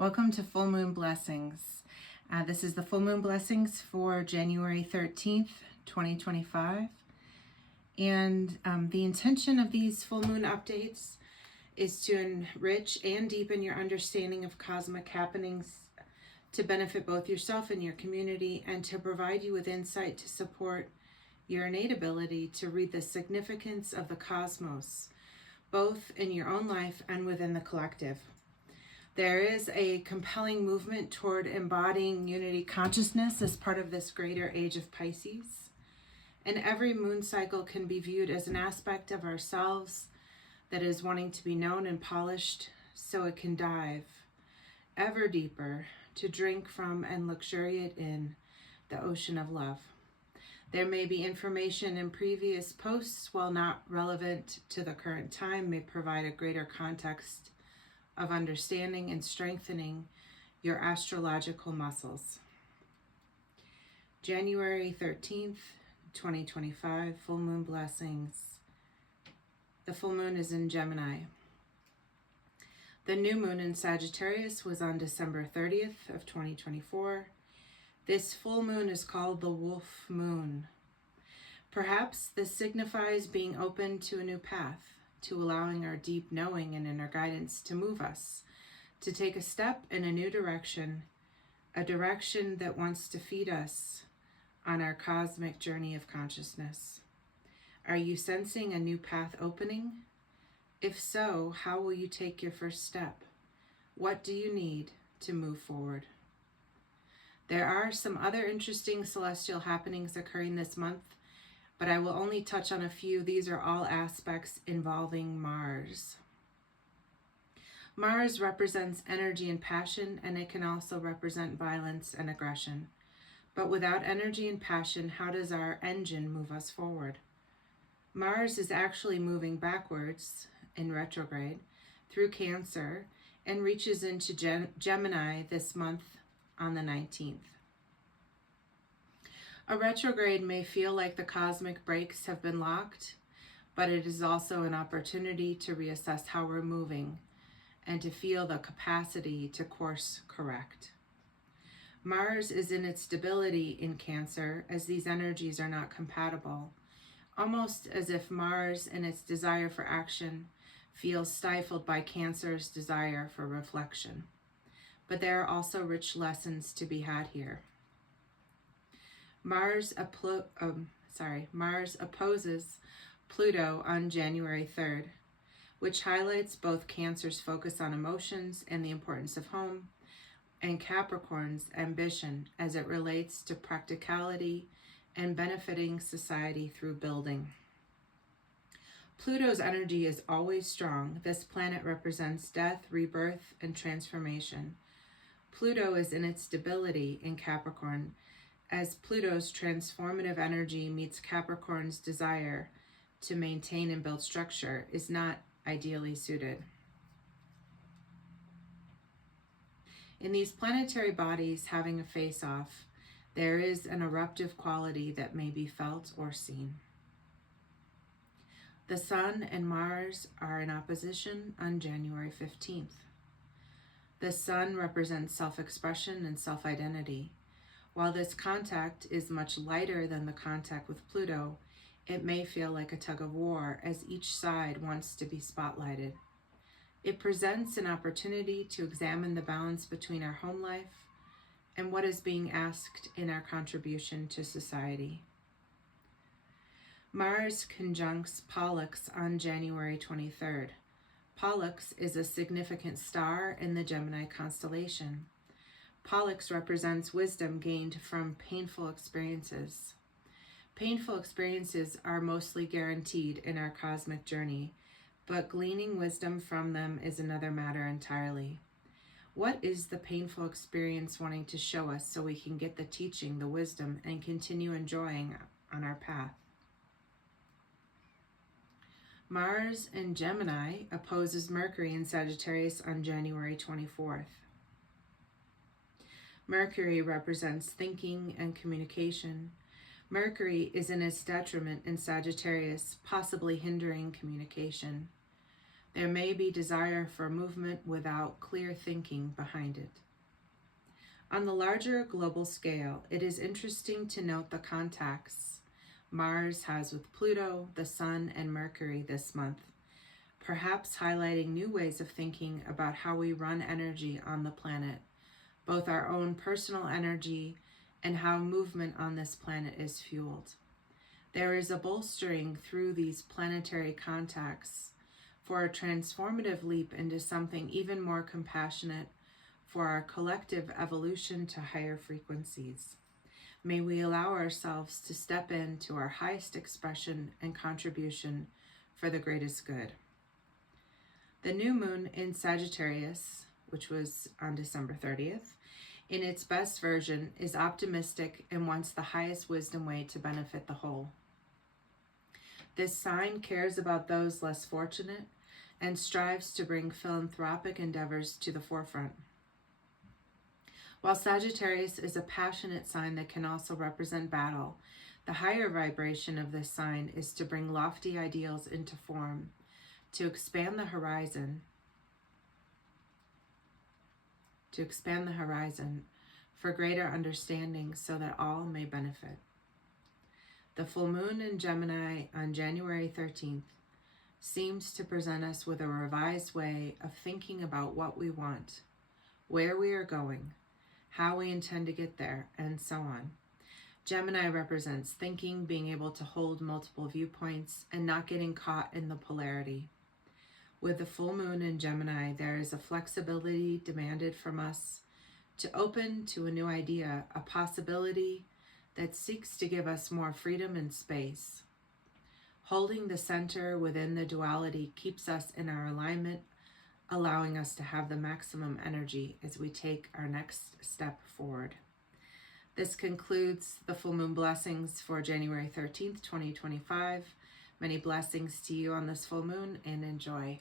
Welcome to Full Moon Blessings. This is the Full Moon Blessings for January 13th, 2025. And the intention of these full moon updates is to enrich and deepen your understanding of cosmic happenings to benefit both yourself and your community, and to provide you with insight to support your innate ability to read the significance of the cosmos, both in your own life and within the collective. There is a compelling movement toward embodying unity consciousness as part of this greater age of Pisces. And every moon cycle can be viewed as an aspect of ourselves that is wanting to be known and polished so it can dive ever deeper to drink from and luxuriate in the ocean of love. There may be information in previous posts, while not relevant to the current time, may provide a greater context of understanding and strengthening your astrological muscles. January 13th, 2025, full moon blessings. The full moon is in Gemini. The new moon in Sagittarius was on December 30th of 2024. This full moon is called the wolf moon. Perhaps this signifies being open to a new path, to allowing our deep knowing and inner guidance to move us, to take a step in a new direction, a direction that wants to feed us on our cosmic journey of consciousness. Are you sensing a new path opening? If so, how will you take your first step? What do you need to move forward? There are some other interesting celestial happenings occurring this month, but I will only touch on a few. These are all aspects involving Mars. Mars represents energy and passion, and it can also represent violence and aggression. But without energy and passion, how does our engine move us forward? Mars is actually moving backwards in retrograde through Cancer and reaches into Gemini this month on the 19th. A retrograde may feel like the cosmic brakes have been locked, but it is also an opportunity to reassess how we're moving and to feel the capacity to course correct. Mars is in its stability in Cancer, as these energies are not compatible, almost as if Mars in its desire for action feels stifled by Cancer's desire for reflection. But there are also rich lessons to be had here. Mars opposes Pluto on January 3rd, which highlights both Cancer's focus on emotions and the importance of home, and Capricorn's ambition as it relates to practicality and benefiting society through building. Pluto's energy is always strong. This planet represents death, rebirth, and transformation. Pluto is in its stability in Capricorn, as Pluto's transformative energy meets Capricorn's desire to maintain and build structure is not ideally suited. In these planetary bodies having a face-off, there is an eruptive quality that may be felt or seen. The Sun and Mars are in opposition on January 15th. The Sun represents self-expression and self-identity. While this contact is much lighter than the contact with Pluto, it may feel like a tug of war as each side wants to be spotlighted. It presents an opportunity to examine the balance between our home life and what is being asked in our contribution to society. Mars conjuncts Pollux on January 23rd. Pollux is a significant star in the Gemini constellation. Pollux represents wisdom gained from painful experiences. Painful experiences are mostly guaranteed in our cosmic journey, but gleaning wisdom from them is another matter entirely. What is the painful experience wanting to show us so we can get the teaching, the wisdom, and continue enjoying on our path? Mars in Gemini opposes Mercury in Sagittarius on January 24th. Mercury represents thinking and communication. Mercury is in its detriment in Sagittarius, possibly hindering communication. There may be desire for movement without clear thinking behind it. On the larger global scale, it is interesting to note the contacts Mars has with Pluto, the Sun, and Mercury this month, perhaps highlighting new ways of thinking about how we run energy on the planet, both our own personal energy and how movement on this planet is fueled. There is a bolstering through these planetary contacts for a transformative leap into something even more compassionate for our collective evolution to higher frequencies. May we allow ourselves to step into our highest expression and contribution for the greatest good. The new moon in Sagittarius, which was on December 30th, in its best version, is optimistic and wants the highest wisdom way to benefit the whole. This sign cares about those less fortunate and strives to bring philanthropic endeavors to the forefront. While Sagittarius is a passionate sign that can also represent battle, the higher vibration of this sign is to bring lofty ideals into form, to expand the horizon for greater understanding so that all may benefit. The full moon in Gemini on January 13th seems to present us with a revised way of thinking about what we want, where we are going, how we intend to get there, and so on. Gemini represents thinking, being able to hold multiple viewpoints, and not getting caught in the polarity. With the full moon in Gemini, there is a flexibility demanded from us to open to a new idea, a possibility that seeks to give us more freedom and space. Holding the center within the duality keeps us in our alignment, allowing us to have the maximum energy as we take our next step forward. This concludes the full moon blessings for January 13th, 2025. Many blessings to you on this full moon, and enjoy.